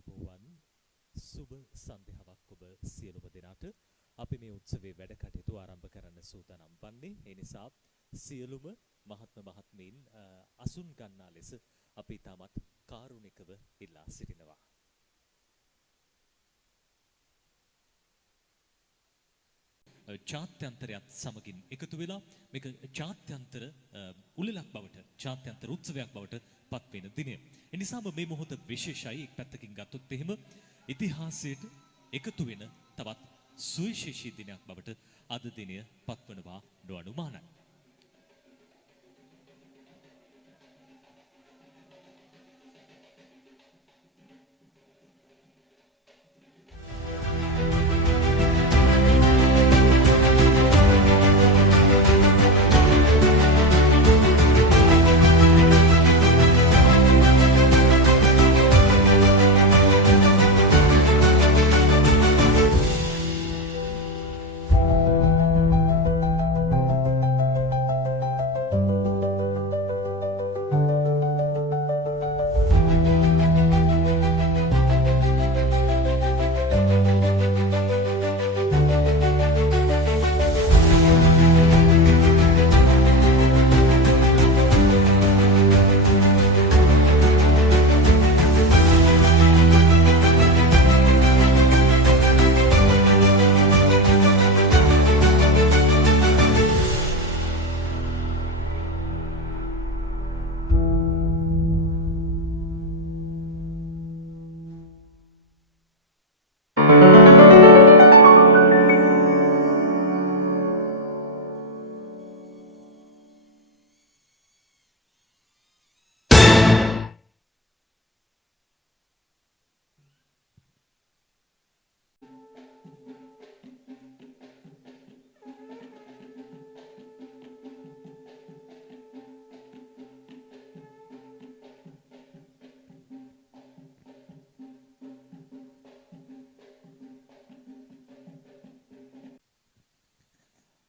ආයුබෝවන් සුබ සන්ධ්‍යාවක් ඔබ සියලුම දෙනාට අපි මේ උත්සවයේ වැඩ කටයුතු ආරම්භ කරන්න සූදානම් වන්නේ. ඒ නිසා සියලුම මහත්ම මහත්මීන් අසුන් ගන්නා ලෙස අපි තාමත් කාරුණිකව ඉල්ලා සිටිනවා. ජාත්‍යන්තරයත් සමගින් එකතු වෙලා මේක ජාත්‍යන්තර උළෙලක් බවට ජාත්‍යන්තර උත්සවයක් බවට පත්වෙන දිනය. ඒ නිසාම මේ මොහොත විශේෂයි. එක් පැත්තකින් ගත්තොත් එහෙම ඉතිහාසයට එකතු වෙන තවත් සුවිශේෂී දිනයක් බවට අද දිනය පත්වනවා නොඅනුමානයි.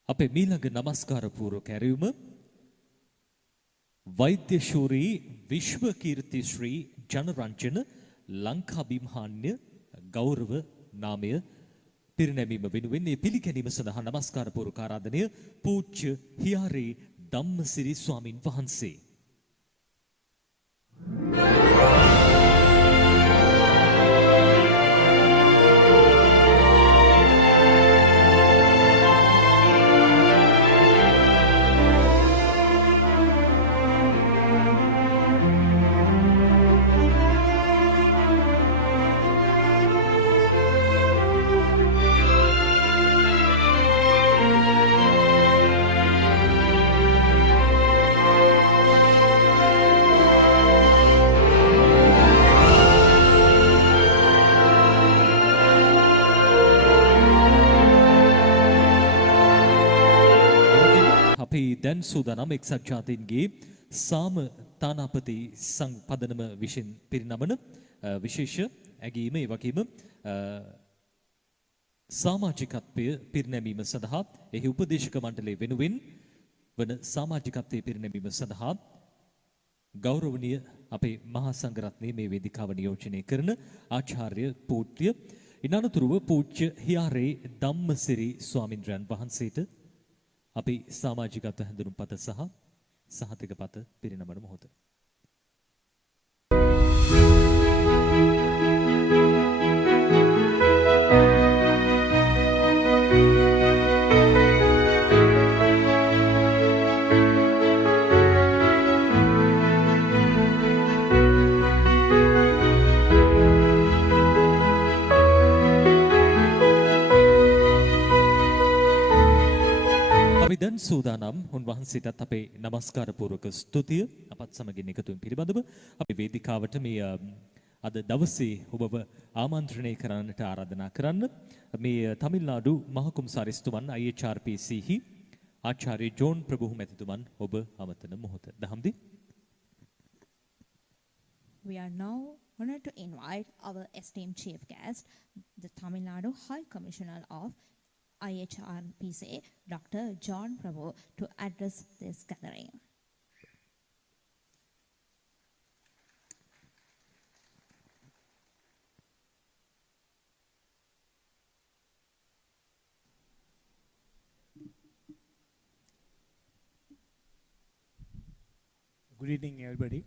අපේ මීළඟ නමස්කාර පූර්වක ඇරයුම වෛද්‍ය ශූරී විශ්ව කීර්ති ශ්‍රී ජනරංජන ලංකාභිමාන්‍ය ගෞරව නාමය පිරිනැමීම වෙනුවෙන් මේ පිළිගැනීම සඳහා නමස්කාර පූර්වක ආරාධනය පූජ්‍ය හියාරේ ධම්මසිරි ස්වාමින් වහන්සේ. දැන් සූදානම් එක්සත් ජාතීන්ගේ සාම තානාපති සංපදනම විසින් පිරිනමන විශේෂ ඇගීම ඒ වගේම සමාජිකත්වය පිරිනැමීම සඳහා එහි උපදේශක මණ්ඩලය වෙනුවෙන් වන සමාජිකත්වයේ පිරිනැමීම සඳහා ගෞරවනීය අපේ මහා සංඝරත්නයේ මේ වේදිකාව නියෝජනය කරන ආචාර්ය පූජ්‍ය ඉනනතුරුව පූජ්‍ය හියාරේ ධම්මසිරි ස්වාමින්ද්‍රයන් වහන්සේට අපි සමාජිකත්ව හැඳුනුම්පත සහ සහතිකපත පිරිනමන මොහොත. දැන් සූදානම් උන්වහන්සේටත් අපේ නමස්කාර පූර්වක ස්තුතිය අපත් සමගින් එකතුවෙන් පිළිබඳව අපේ වේදිකාවට මේ අද දවසේ ඔබව ආමන්ත්‍රණය කරන්නට ආරාධනා කරන්න මේ තමිල්නාඩු මහකුම්සාරිස්තුමන් IHRPC හි ආචාර්ය ජෝන් ප්‍රභු මැතිතුමන් ඔබ අමතන මොහොත. දහම්දි. We are now honored to invite our esteemed chief guest, the Tamil Nadu High Commissioner of IHRPC, Dr. John Prabhu, to address this gathering. Good evening, everybody.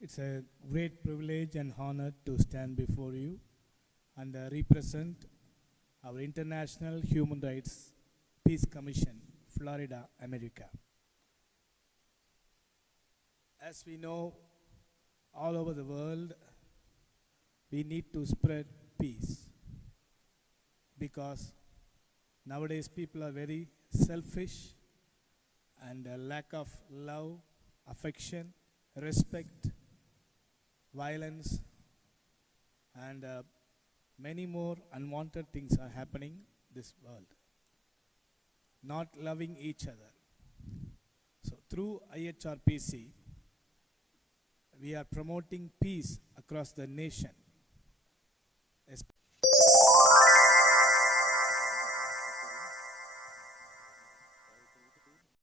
It's a great privilege and honor to stand before you and represent our International Human Rights Peace Commission, Florida, America. As we know, all over the world, we need to spread peace because nowadays people are very selfish and a lack of love, affection, respect, violence, and many more unwanted things are happening in this world. Not loving each other. So through IHRPC, we are promoting peace across the nation.